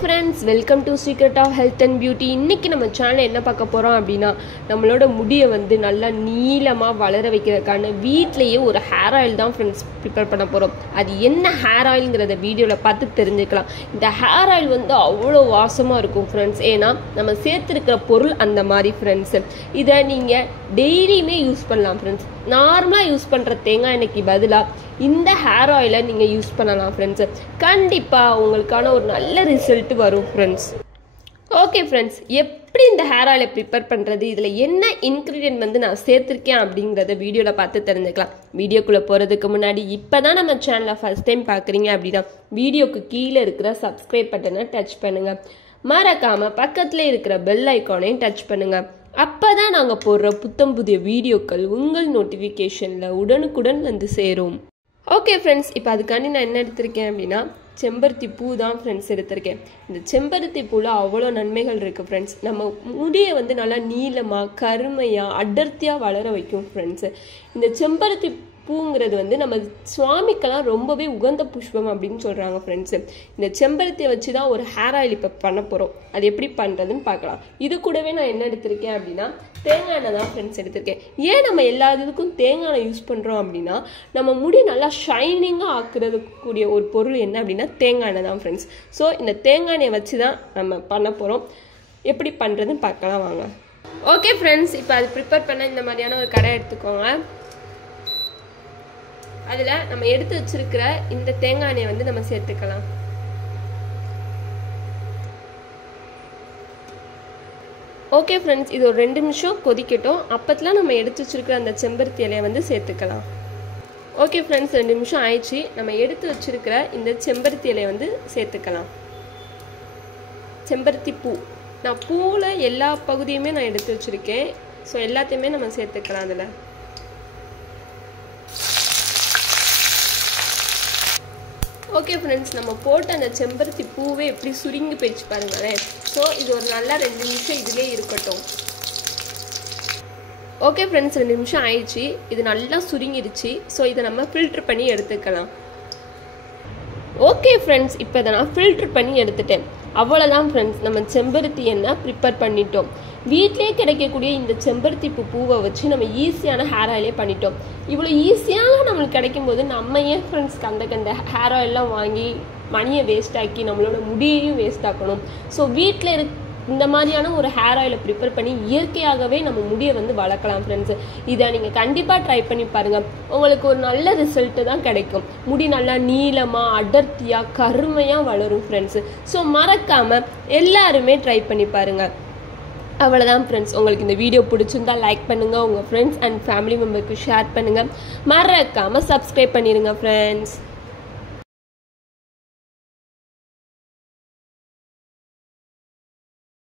friends, welcome to Secret of Health and Beauty. இன்னைக்கு நம்ம சேனல்ல என்ன பார்க்க போறோம் அப்படினா நம்மளோட முடியை வந்து நல்லா நீளமா வளர வைக்கிறதுக்கான வீட்லயே ஒரு ஹேர் ஆயில் தான் friends prepare பண்ண போறோம். அது என்ன ஹேர் ஆயில்ங்கறத வீடியோல பார்த்து தெரிஞ்சுக்கலாம். இந்த ஹேர் ஆயில் வந்து அவ்வளவு வாசமா இருக்கும் friends. ஏனா நம்ம சேர்த்திருக்கிற பொருள் அந்த மாதிரி friends. இத நீங்க டெய்லியுமே யூஸ் பண்ணலாம் friends. நார்மலா யூஸ் பண்ற தேங்காய் எண்ணெய்க்கு பதிலா இந்த ஹேர் ஆயிலை நீங்க யூஸ் பண்ணலாம் friends. கண்டிப்பா உங்களுக்கான ஒரு நல்ல ரிசல்ட் வரும் friends. ஓகே friends, எப்படி இந்த ஹேர் ஆயிலை ப்ரிப்பேர் பண்றது, இதுல என்ன இன்கிரிடியன்ட் வந்து நான் சேர்த்திருக்கேன் அப்படிங்கறத வீடியோல பார்த்து தெரிஞ்சுக்கலாம். வீடியோக்குள்ள போறதுக்கு முன்னாடி இப்பதான் நம்ம சேனலை ஃபர்ஸ்ட் டைம் பாக்குறீங்க அப்படின்னா வீடியோக்கு கீழே இருக்கிற சப்ஸ்கிரைப் பட்டனை டச் பண்ணுங்க. மறக்காம பக்கத்துல இருக்கிற பெல் ஐகானையும் டச் பண்ணுங்க. அப்பதான் நாங்க போடுற புத்தம் புதிய வீடியோக்கள் உங்கள் நோட்டிபிகேஷன்ல உடனுக்குடன் வந்து சேரும். ஓகே ஃப்ரெண்ட்ஸ், இப்போ அதுக்காண்டி நான் என்ன எடுத்திருக்கேன் அப்படின்னா செம்பருத்தி பூ தான் ஃப்ரெண்ட்ஸ் எடுத்திருக்கேன். இந்த செம்பருத்தி பூவில் அவ்வளோ நன்மைகள் இருக்குது ஃப்ரெண்ட்ஸ். நம்ம முடியை வந்து நல்லா நீளமாக கருமையாக அடர்த்தியாக வளர வைக்கும் ஃப்ரெண்ட்ஸு. இந்த செம்பருத்தி பூங்கிறது வந்து நம்ம சுவாமிக்கெல்லாம் ரொம்பவே உகந்த புஷ்பம் அப்படின்னு சொல்கிறாங்க ஃப்ரெண்ட்ஸு. இந்த செம்பருத்தியை வச்சு தான் ஒரு ஹேர் ஆயில் இப்போ பண்ண போகிறோம். அது எப்படி பண்ணுறதுன்னு பார்க்கலாம். இது கூடவே நான் என்ன எடுத்திருக்கேன் அப்படின்னா தேங்காய் எண்ணெய் தான் ஃப்ரெண்ட்ஸ் எடுத்திருக்கேன். ஏன் நம்ம எல்லா இதுக்கும் தேங்காய் எண்ணெய் யூஸ் பண்ணுறோம் அப்படின்னா நம்ம முடி நல்லா ஷைனிங்காக ஆக்குறதுக்கு கூடிய ஒரு பொருள் என்ன அப்படின்னா தேங்காய் எண்ணெய் தான் ஃப்ரெண்ட்ஸ். ஸோ இந்த தேங்காய் எண்ணெயை வச்சு தான் நம்ம பண்ண போகிறோம். எப்படி பண்ணுறதுன்னு பார்க்கலாம் வாங்க. ஓகே ஃப்ரெண்ட்ஸ், இப்போ அது ப்ரிப்பேர் பண்ண இந்த மாதிரியான ஒரு கடை எடுத்துக்கோங்க. அதில் நம்ம எடுத்து வச்சிருக்கிற இந்த தேங்காய் எண்ணெயை வந்து நம்ம சேர்த்துக்கலாம். ஓகே ஃப்ரெண்ட்ஸ், இது ஒரு 2 நிமிஷம் கொதிக்கட்டும். அப்போலாம் நம்ம எடுத்து வச்சிருக்கிற அந்த செம்பருத்தி இலையை வந்து சேர்த்துக்கலாம். ஓகே ஃப்ரெண்ட்ஸ், 2 நிமிஷம் ஆயிடுச்சு. நம்ம எடுத்து வச்சிருக்கிற இந்த செம்பருத்தி இலையை வந்து சேர்த்துக்கலாம். செம்பருத்தி பூ, நான் பூவில் எல்லா பகுதியுமே நான் எடுத்து வச்சிருக்கேன். ஸோ எல்லாத்தையுமே நம்ம சேர்த்துக்கலாம். அதில் ஓகே ஃப்ரெண்ட்ஸ், நம்ம போட்ட அந்த செம்பருத்தி பூவே எப்படி சுருங்கி போயிடுச்சு பாருங்களேன். ஸோ இது ஒரு நல்லா 2 நிமிஷம் இதிலே இருக்கட்டும். ஓகே ஃப்ரெண்ட்ஸ், 2 நிமிஷம் ஆயிடுச்சு. இது நல்லா சுருங்கிடுச்சு. ஸோ இதை நம்ம ஃபில்டர் பண்ணி எடுத்துக்கலாம். ஓகே ஃப்ரெண்ட்ஸ், இப்போ இதை நான் ஃபில்டர் பண்ணி எடுத்துட்டேன். அவ்வளோதான் ஃப்ரெண்ட்ஸ், நம்ம செம்பருத்தி எண்ணெய் ப்ரிப்பேர் பண்ணிட்டோம். வீட்டிலே கிடைக்கக்கூடிய இந்த செம்பருத்தி பூவை வச்சு நம்ம ஈஸியான ஹேர் ஆயிலே பண்ணிட்டோம். இவ்வளோ ஈஸியாக நம்மளுக்கு கிடைக்கும் போது நம்ம ஏன் ஃப்ரெண்ட்ஸ்க்கு அந்த ஹேர் ஆயிலெலாம் வாங்கி மணியை வேஸ்ட் ஆக்கி நம்மளோட முடியையும் வேஸ்ட் ஆக்கணும். ஸோ வீட்டில் இந்த மாதிரியான ஒரு ஹேர் ஆயிலை ப்ரிப்பேர் பண்ணி இயற்கையாகவே நம்ம முடியை வந்து வளர்க்கலாம் ஃப்ரெண்ட்ஸ். இதை நீங்கள் கண்டிப்பாக ட்ரை பண்ணி பாருங்கள். உங்களுக்கு ஒரு நல்ல ரிசல்ட்டு தான் கிடைக்கும். முடி நல்லா நீளமாக அடர்த்தியாக கருமையாக வளரும் ஃப்ரெண்ட்ஸு. ஸோ மறக்காமல் எல்லாருமே ட்ரை பண்ணி பாருங்கள். அவ்வளோதான் ஃப்ரெண்ட்ஸ். உங்களுக்கு இந்த வீடியோ பிடிச்சிருந்தா லைக் பண்ணுங்கள், உங்கள் ஃப்ரெண்ட்ஸ் அண்ட் ஃபேமிலி மெம்பருக்கு ஷேர் பண்ணுங்கள். மறக்காமல் சப்ஸ்கிரைப் பண்ணிடுங்க ஃப்ரெண்ட்ஸ்.